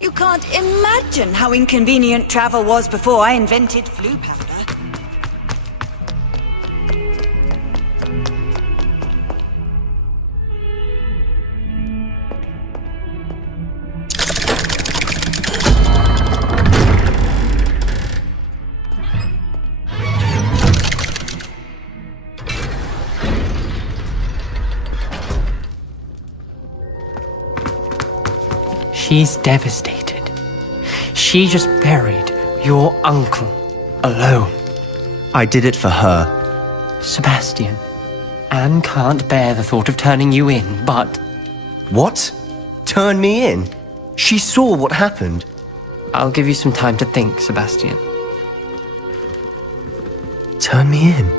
You can't imagine how inconvenient travel was before I invented flu powder. She's devastated. She just buried your uncle alone. I did it for her. Sebastian, Anne can't bear the thought of turning you in, but... What? Turn me in? She saw what happened. I'll give you some time to think, Sebastian. Turn me in?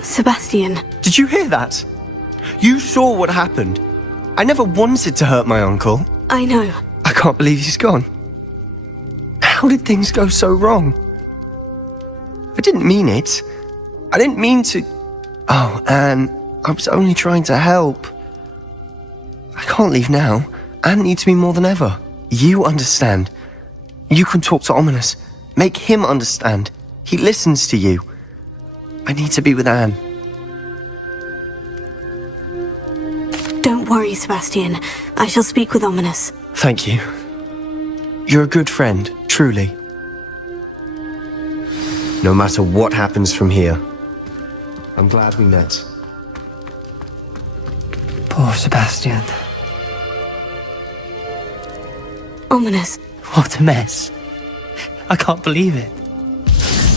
Sebastian. Did you hear that? You saw what happened. I never wanted to hurt my uncle. I know. I can't believe he's gone. How did things go so wrong? I didn't mean it. I didn't mean to... Oh, Anne, I was only trying to help. I can't leave now. Anne needs me more than ever. You understand. You can talk to Ominous. Make him understand. He listens to you. I need to be with Anne. Don't worry, Sebastian. I shall speak with Ominous. Thank you. You're a good friend, truly. No matter what happens from here, I'm glad we met. Poor Sebastian. Ominous. What a mess. I can't believe it.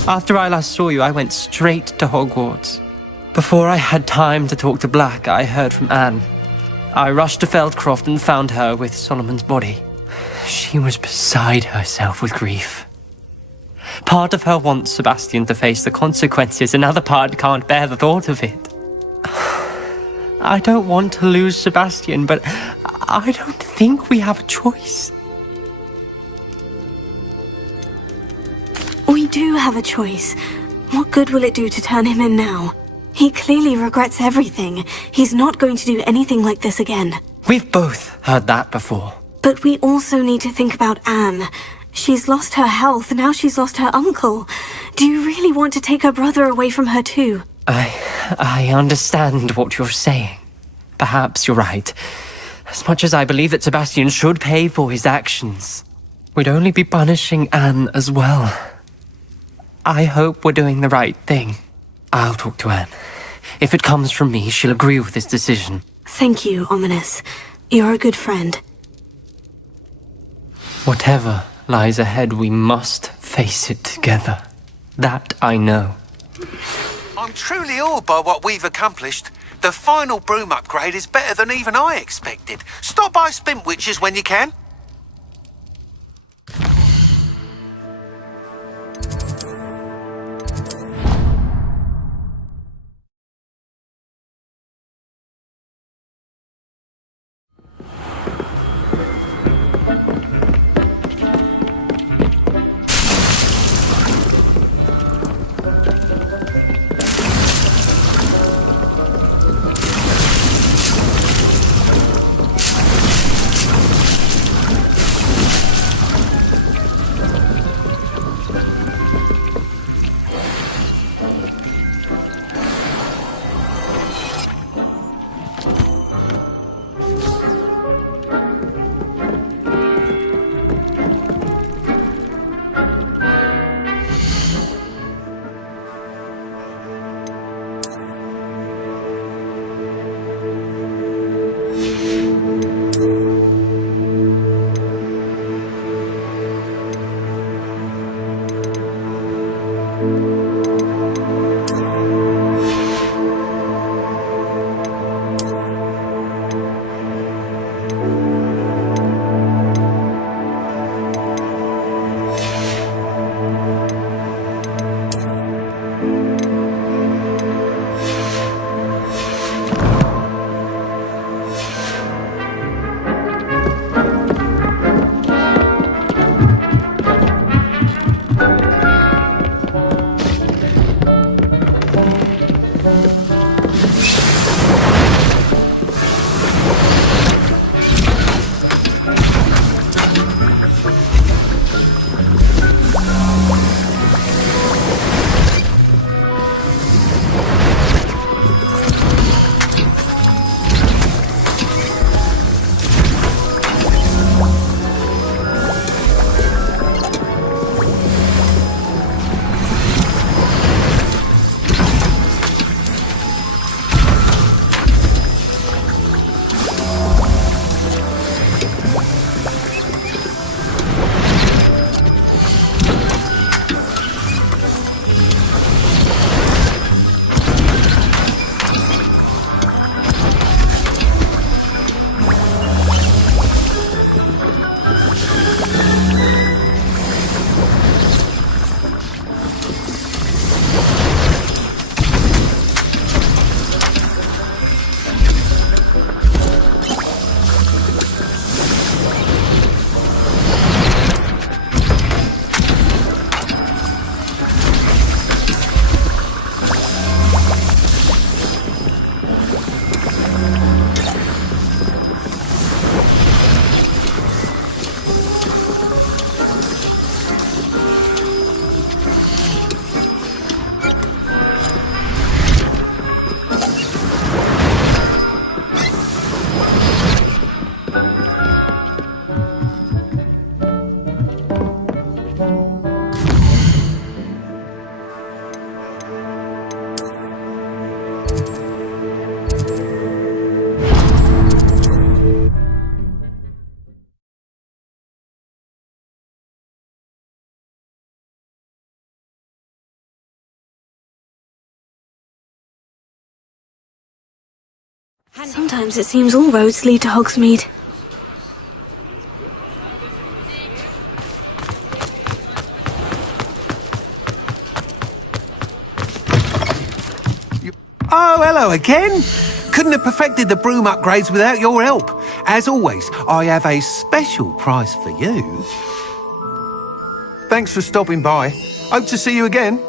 After I last saw you, I went straight to Hogwarts. Before I had time to talk to Black, I heard from Anne. I rushed to Feldcroft and found her with Solomon's body. She was beside herself with grief. Part of her wants Sebastian to face the consequences, another part can't bear the thought of it. I don't want to lose Sebastian, but I don't think we have a choice. We do have a choice. What good will it do to turn him in now? He clearly regrets everything. He's not going to do anything like this again. We've both heard that before. But we also need to think about Anne. She's lost her health, now she's lost her uncle. Do you really want to take her brother away from her too? I understand what you're saying. Perhaps you're right. As much as I believe that Sebastian should pay for his actions, we'd only be punishing Anne as well. I hope we're doing the right thing. I'll talk to Anne. If it comes from me, she'll agree with this decision. Thank you, Ominous. You're a good friend. Whatever lies ahead, we must face it together. That I know. I'm truly awed by what we've accomplished. The final broom upgrade is better than even I expected. Stop by Spintwitches when you can. Sometimes it seems all roads lead to Hogsmeade. Oh, hello again. Couldn't have perfected the broom upgrades without your help. As always, I have a special prize for you. Thanks for stopping by. Hope to see you again.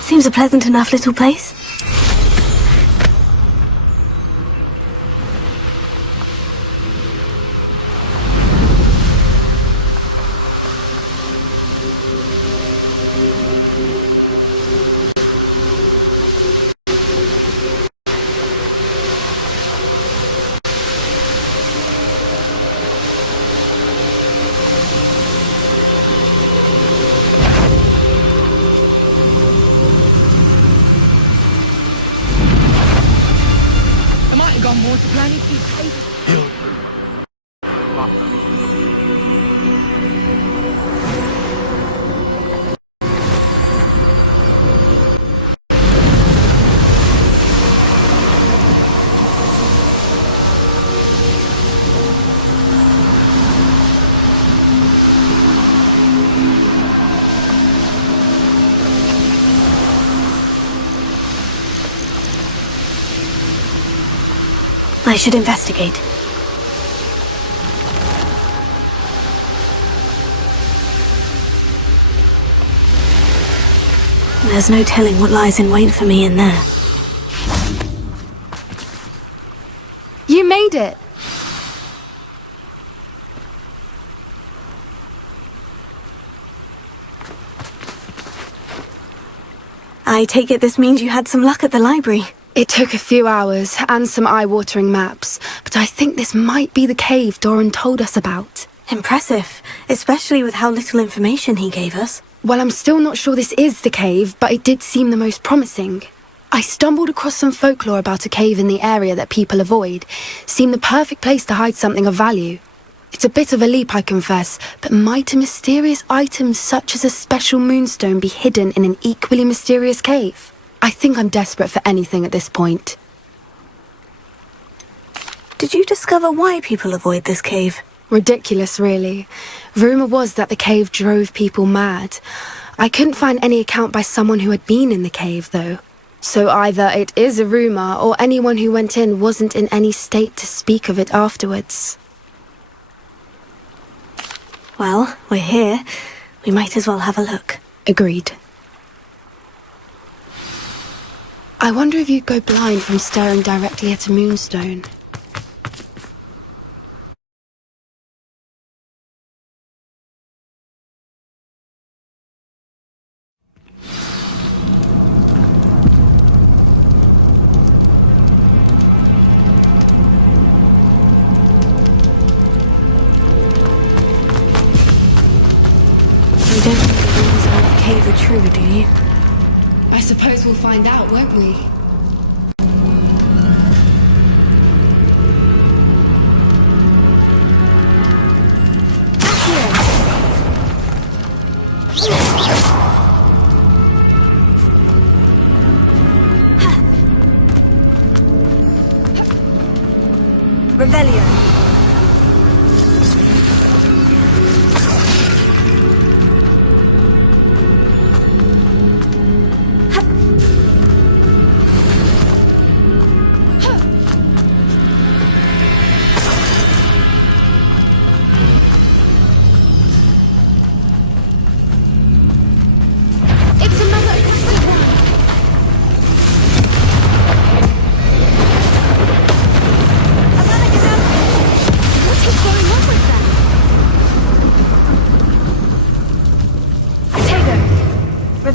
Seems a pleasant enough little place. I should investigate. There's no telling what lies in wait for me in there. You made it! I take it this means you had some luck at the library. It took a few hours and some eye-watering maps, but I think this might be the cave Doran told us about. Impressive, especially with how little information he gave us. Well, I'm still not sure this is the cave, but it did seem the most promising. I stumbled across some folklore about a cave in the area that people avoid. Seemed the perfect place to hide something of value. It's a bit of a leap, I confess, but might a mysterious item such as a special moonstone be hidden in an equally mysterious cave? I think I'm desperate for anything at this point. Did you discover why people avoid this cave? Ridiculous, really. Rumour was that the cave drove people mad. I couldn't find any account by someone who had been in the cave, though. So either it is a rumour, or anyone who went in wasn't in any state to speak of it afterwards. Well, we're here. We might as well have a look. Agreed. I wonder if you'd go blind from staring directly at a moonstone. You don't think the rumours about the cave are true, do you? I suppose we'll find out, won't we? Revelio.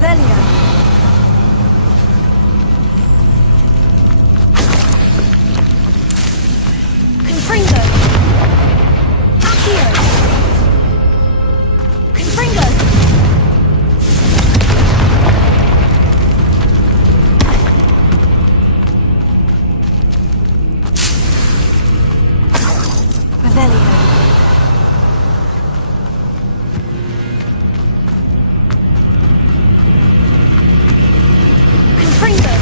Revelio. Confringo. Accio. Confringo. Revelio. Confringo.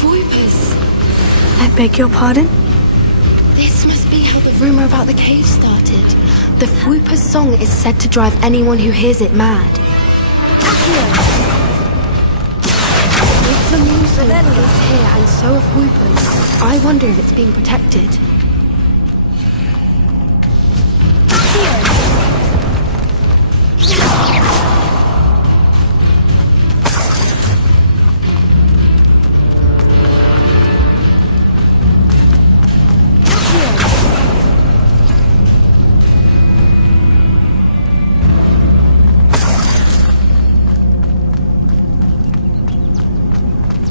Voipers. I beg your pardon? This must be how the rumor about the cave started. The Whooper's song is said to drive anyone who hears it mad. If the Moonstone is here and so are Whoopers, I wonder if it's being protected.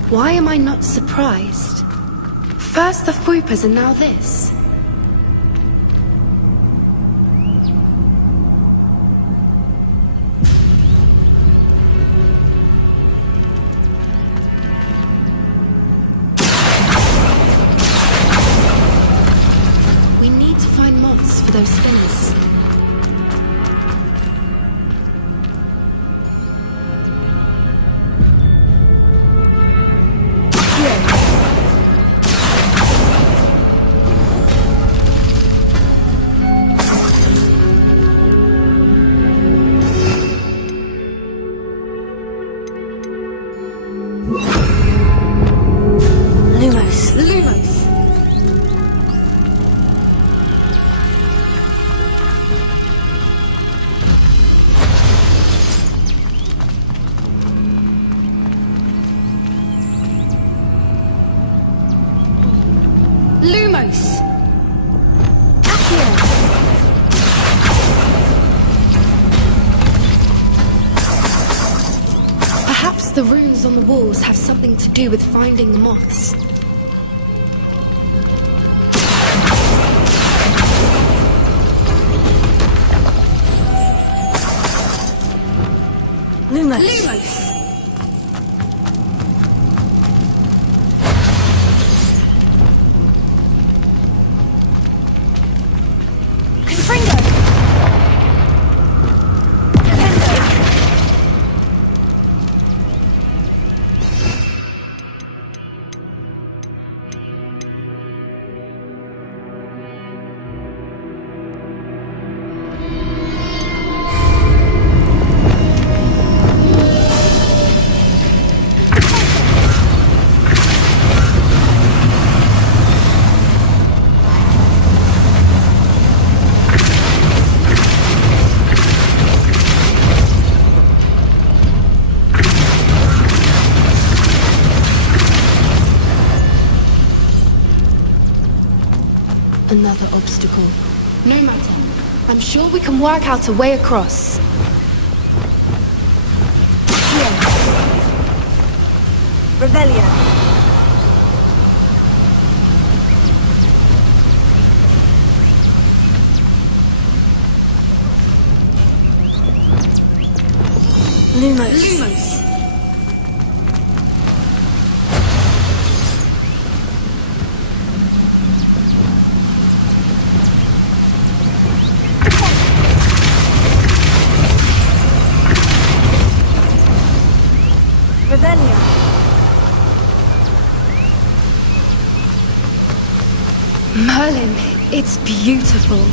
Why am I not surprised? First the Whoopers and now this. We need to find moths for those spinners. Lumos. Lumos. Perhaps the runes on the walls have something to do with finding the moths. Lumos. Confringo. Another obstacle. No matter. I'm sure we can work out a way across. Revelio. Lumos. Revelio. Merlin, it's beautiful.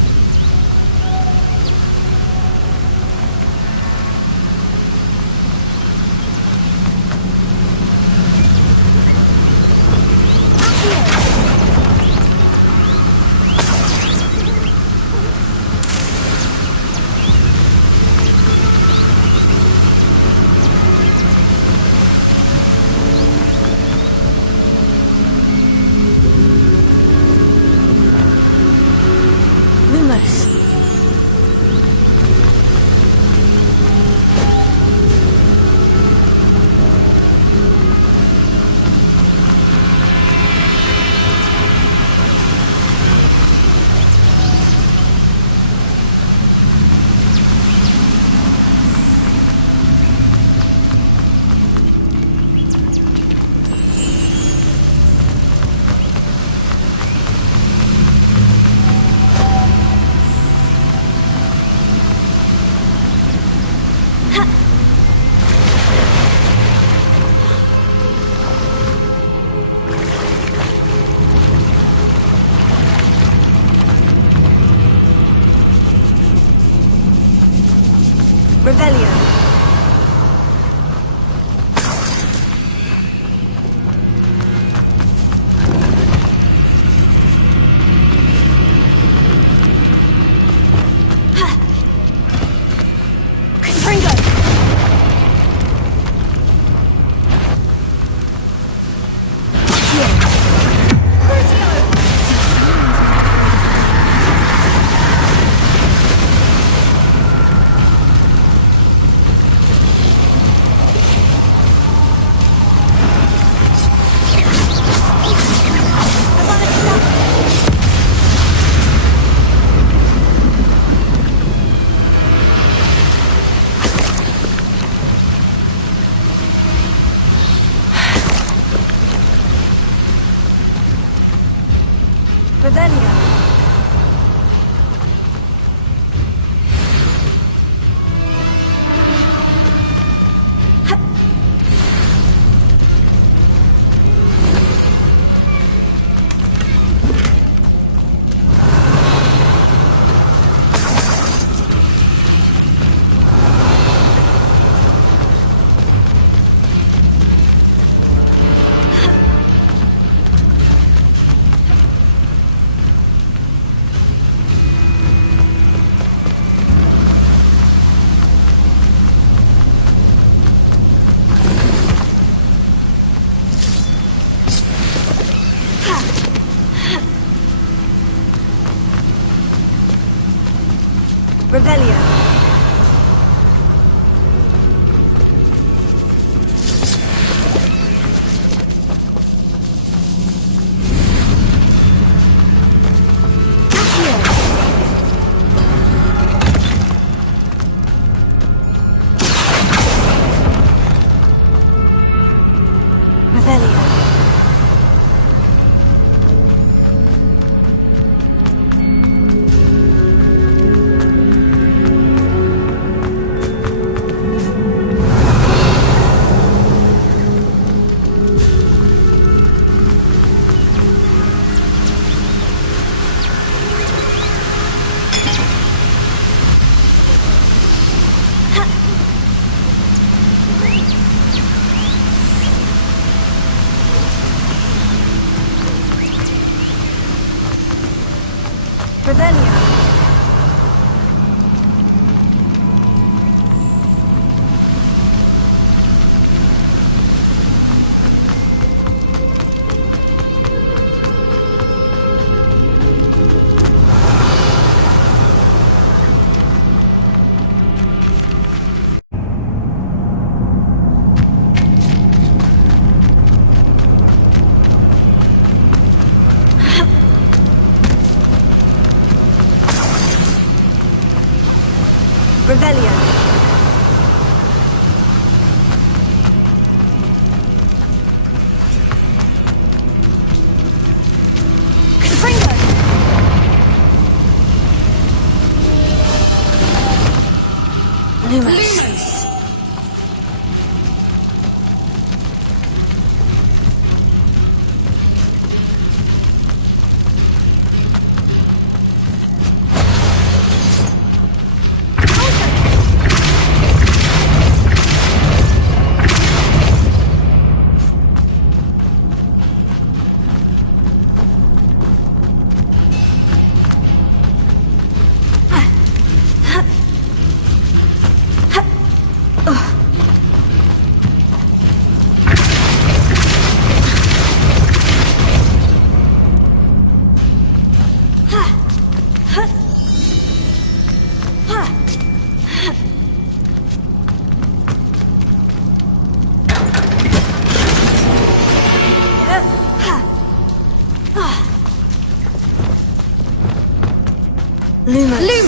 Revelio. Revelio. Revelio. Confringo. Lumos. Lumos. Lumos.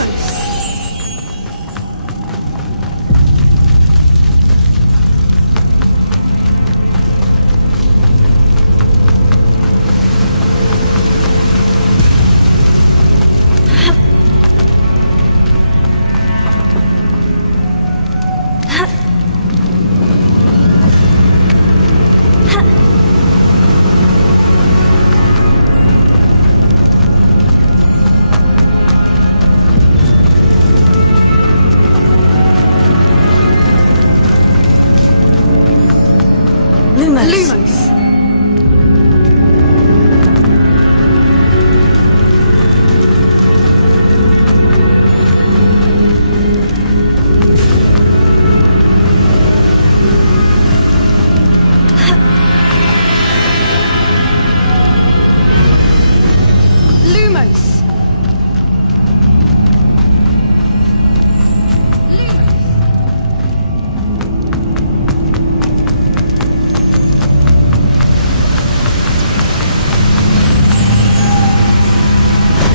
Lumos.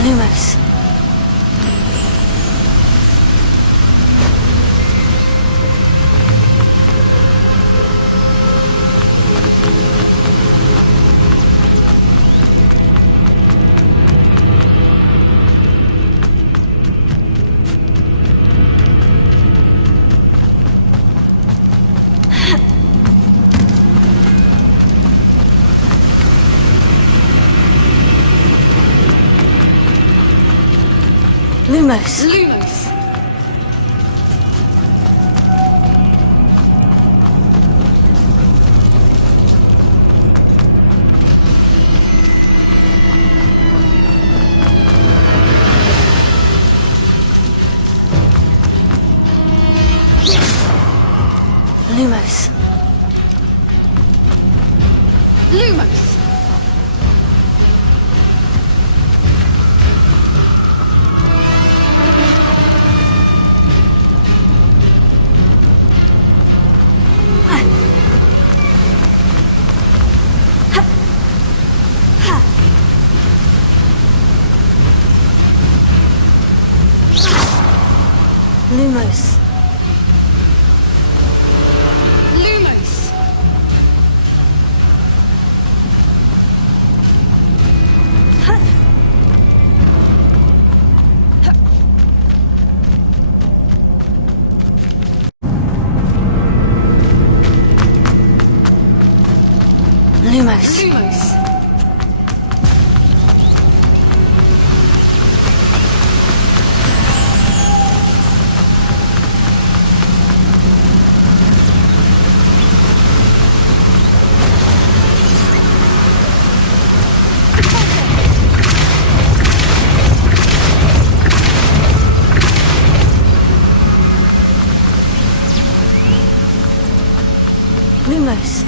Lumos. Lumos. Lumos! Lumos. Lumos! Lumos. Lumos! Lumos. Lumos! Lumos.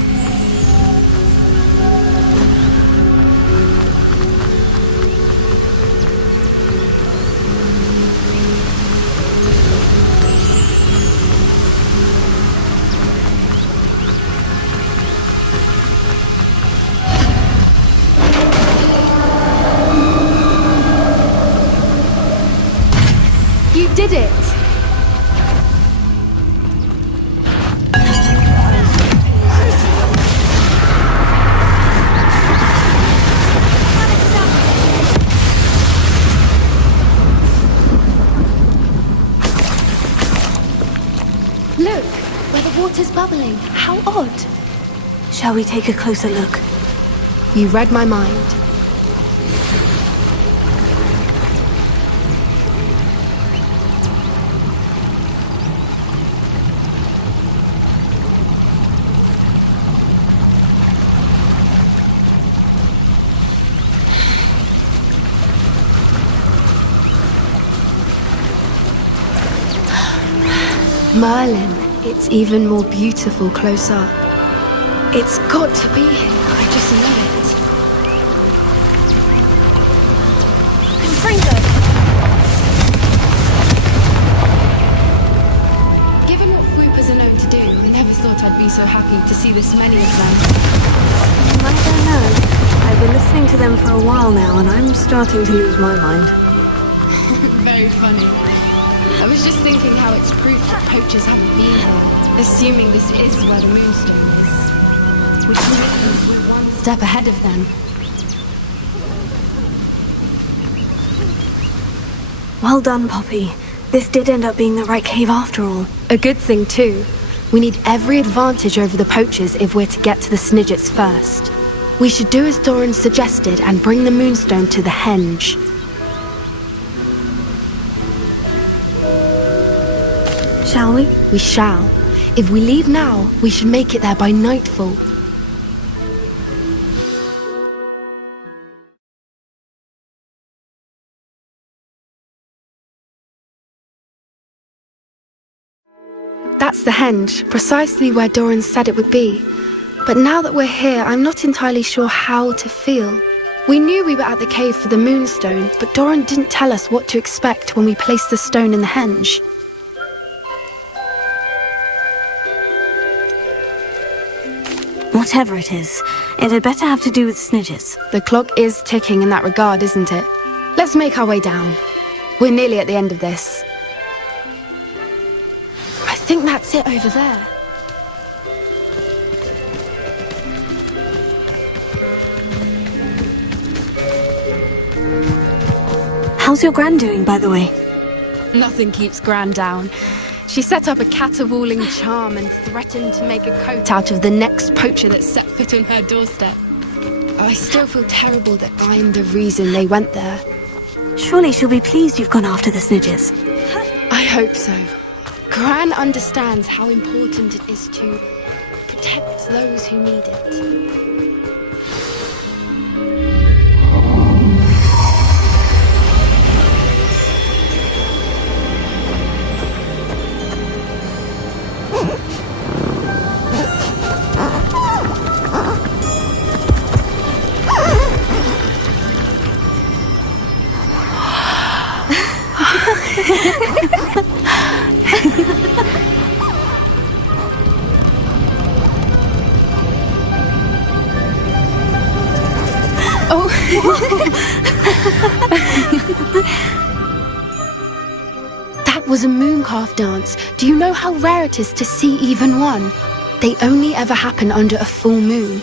You did it! Look, where the water's bubbling. How odd. Shall we take a closer look? You read my mind. Merlin, it's even more beautiful close up. It's got to be here. I just know it. Confringo! Given what floopers are known to do, I never thought I'd be so happy to see this many of them. I don't know. I've been listening to them for a while now, and I'm starting to lose my mind. Very funny. I was just thinking how it's proof that poachers haven't been here, assuming this is where the Moonstone is. Which means we're one step ahead of them. Well done, Poppy. This did end up being the right cave after all. A good thing too. We need every advantage over the poachers if we're to get to the Snidgets first. We should do as Doran suggested and bring the Moonstone to the henge. Shall we? We shall. If we leave now, we should make it there by nightfall. That's the henge, precisely where Doran said it would be. But now that we're here, I'm not entirely sure how to feel. We knew we were at the cave for the Moonstone, but Doran didn't tell us what to expect when we placed the stone in the henge. Whatever it is, it had better have to do with Snidgets. The clock is ticking in that regard, isn't it? Let's make our way down. We're nearly at the end of this. I think that's it over there. How's your Gran doing, by the way? Nothing keeps Gran down. She set up a caterwauling charm and threatened to make a coat out of the next poacher that set foot on her doorstep. I still feel terrible that I'm the reason they went there. Surely she'll be pleased you've gone after the Snidges. I hope so. Gran understands how important it is to protect those who need it. Oh. That was a mooncalf dance. Do you know how rare it is to see even one? They only ever happen under a full moon.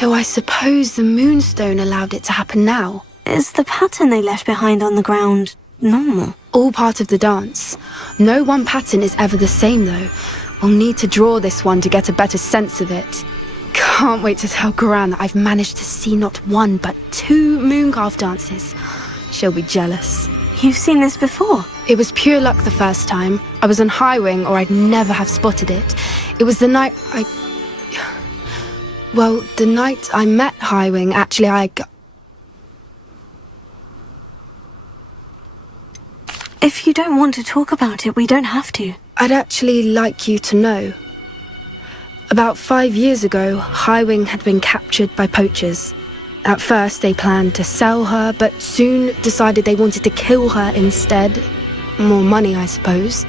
Though I suppose the moonstone allowed it to happen now. Is the pattern they left behind on the ground normal? All part of the dance. No one pattern is ever the same though. We'll need to draw this one to get a better sense of it. Can't wait to tell Gran that I've managed to see not one but 2 mooncalf dances. She'll be jealous. You've seen this before? It was pure luck the first time. I was on Highwing or I'd never have spotted it. It was the night the night I met Highwing, actually If you don't want to talk about it, we don't have to. I'd actually like you to know. About 5 years ago, Highwing had been captured by poachers. At first, they planned to sell her, but soon decided they wanted to kill her instead. More money, I suppose.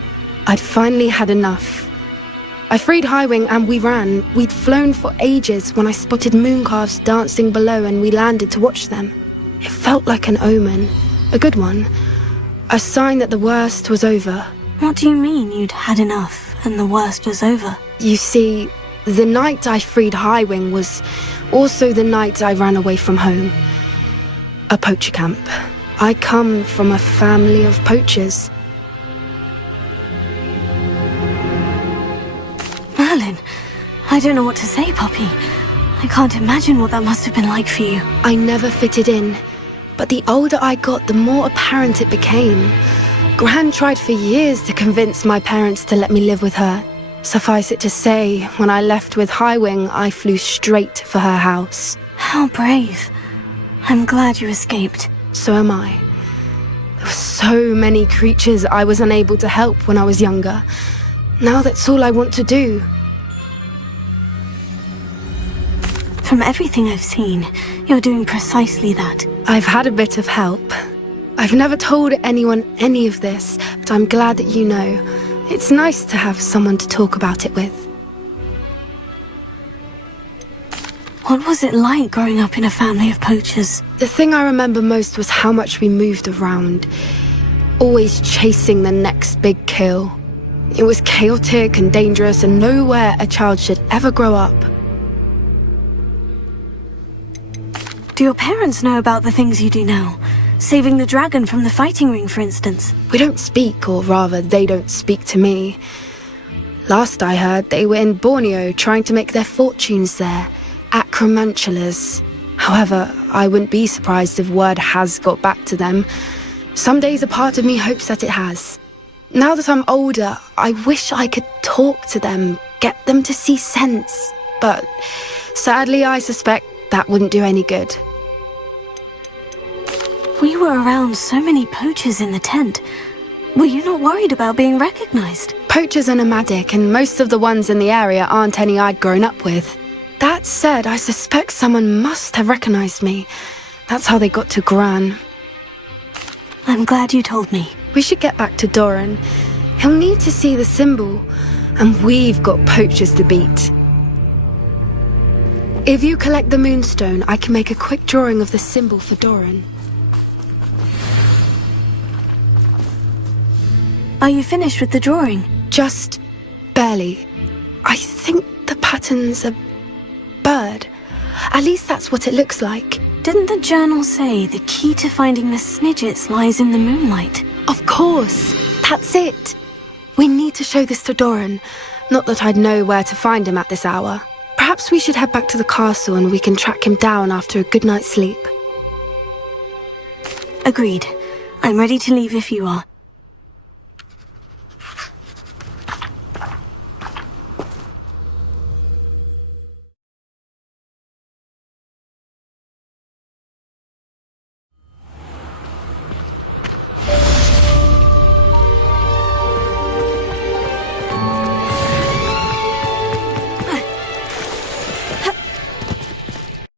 I'd finally had enough. I freed Highwing and we ran. We'd flown for ages when I spotted mooncalves dancing below and we landed to watch them. It felt like an omen. A good one. A sign that the worst was over. What do you mean you'd had enough and the worst was over? You see, the night I freed Highwing was also the night I ran away from home. A poacher camp. I come from a family of poachers. Merlin, I don't know what to say, Poppy. I can't imagine what that must have been like for you. I never fitted in, but the older I got, the more apparent it became. Gran tried for years to convince my parents to let me live with her. Suffice it to say, when I left with Highwing, I flew straight for her house. How brave. I'm glad you escaped. So am I. There were so many creatures I was unable to help when I was younger. Now that's all I want to do. From everything I've seen, you're doing precisely that. I've had a bit of help. I've never told anyone any of this, but I'm glad that you know. It's nice to have someone to talk about it with. What was it like growing up in a family of poachers? The thing I remember most was how much we moved around, always chasing the next big kill. It was chaotic and dangerous and nowhere a child should ever grow up. Do your parents know about the things you do now? Saving the dragon from the fighting ring, for instance. We don't speak, or rather, they don't speak to me. Last I heard, they were in Borneo trying to make their fortunes there, acromantulas. However, I wouldn't be surprised if word has got back to them. Some days a part of me hopes that it has. Now that I'm older, I wish I could talk to them, get them to see sense. But sadly, I suspect that wouldn't do any good. We were around so many poachers in the tent. Were you not worried about being recognized? Poachers are nomadic, and most of the ones in the area aren't any I'd grown up with. That said, I suspect someone must have recognized me. That's how they got to Gran. I'm glad you told me. We should get back to Doran. He'll need to see the symbol, and we've got poachers to beat. If you collect the Moonstone, I can make a quick drawing of the symbol for Doran. Are you finished with the drawing? Just barely. I think the pattern's a bird. At least that's what it looks like. Didn't the journal say the key to finding the Snidgets lies in the moonlight? Of course. That's it. We need to show this to Doran. Not that I'd know where to find him at this hour. Perhaps we should head back to the castle and we can track him down after a good night's sleep. Agreed. I'm ready to leave if you are.